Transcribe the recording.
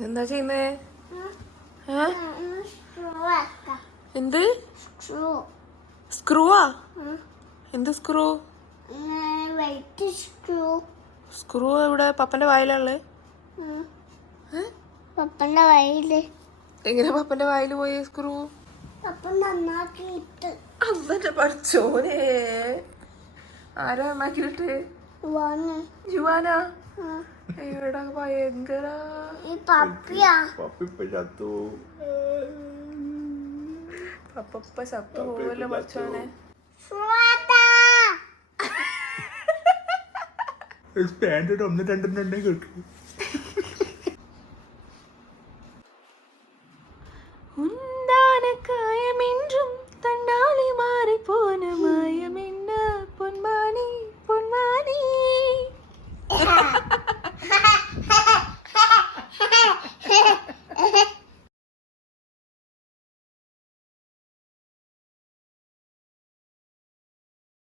എന്താ ചെയ്യുന്നേ? എന്ത് സ്ക്രൂവാ? എന്ത് സ്ക്രൂ? സ്ക്രൂ എവിടെ? പപ്പന്റെ വായിലാള്? പപ്പന്റെ വായില്. എങ്ങനെ പപ്പന്റെ വായില് പോയി സ്ക്രൂ? അതെ പഠിച്ചോനെ, ആരാ നന്നാക്കിട്ട്? ജുവാനാ? എവിടെ ഭയങ്കര പപ്പ ചത്തു പോവല്ലോ പഠിച്ചോനെ. ഒന്ന് രണ്ടെണ്ണം കേൾക്കും.